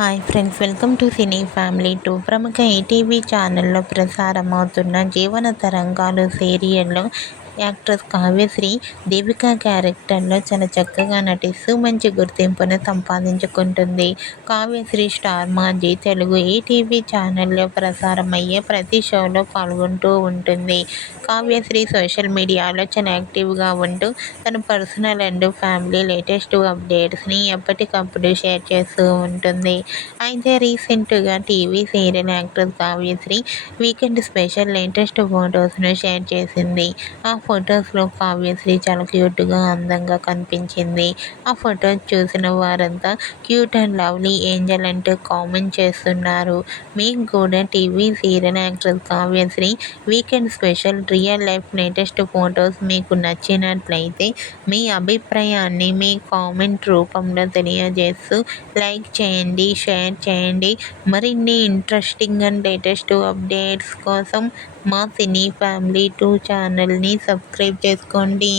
Hi friends, welcome to cine family 2. ప్రముఖ ETV ఛానల్లో ప్రసారమవుతున్న జీవన తరంగాలు సీరియల్లో యాక్ట్రెస్ కావ్యశ్రీ దేవిక క్యారెక్టర్లో చాలా చక్కగా నటిస్తూ మంచి గుర్తింపును సంపాదించుకుంటుంది. కావ్యశ్రీ స్టార్ మాజీ తెలుగు ఈటీవీ ఛానల్లో ప్రసారమయ్యే ప్రతి షోలో పాల్గొంటూ ఉంటుంది. కావ్యశ్రీ సోషల్ మీడియాలో చాలా యాక్టివ్గా ఉంటూ తన పర్సనల్ అండ్ ఫ్యామిలీ లేటెస్ట్ అప్డేట్స్ని ఎప్పటికప్పుడు షేర్ చేస్తూ ఉంటుంది. అయితే రీసెంట్గా TV serial actress Kavyashree weekend special latest ఫొటోస్ను షేర్ చేసింది. ఆ ఫొటోస్లో కావ్యశ్రీ చాలా క్యూట్గా అందంగా కనిపించింది. ఆ ఫొటోస్ చూసిన వారంతా క్యూట్ అండ్ లవ్లీ ఏంజల్ అంటూ కామెంట్ చేస్తున్నారు. మీకు కూడా TV serial actress Kavyashree weekend special real life latest photos మీకు నచ్చినట్లయితే మీ అభిప్రాయాన్ని మీ కామెంట్ రూపంలో తెలియజేస్తూ లైక్ చేయండి, షేర్ చేయండి. మరిన్ని ఇంట్రెస్టింగ్ అండ్ లేటెస్ట్ అప్డేట్స్ కోసం మా సినీ ఫ్యామిలీ 2 ఛానల్ని సబ్స్క్రైబ్ చేసుకోండి.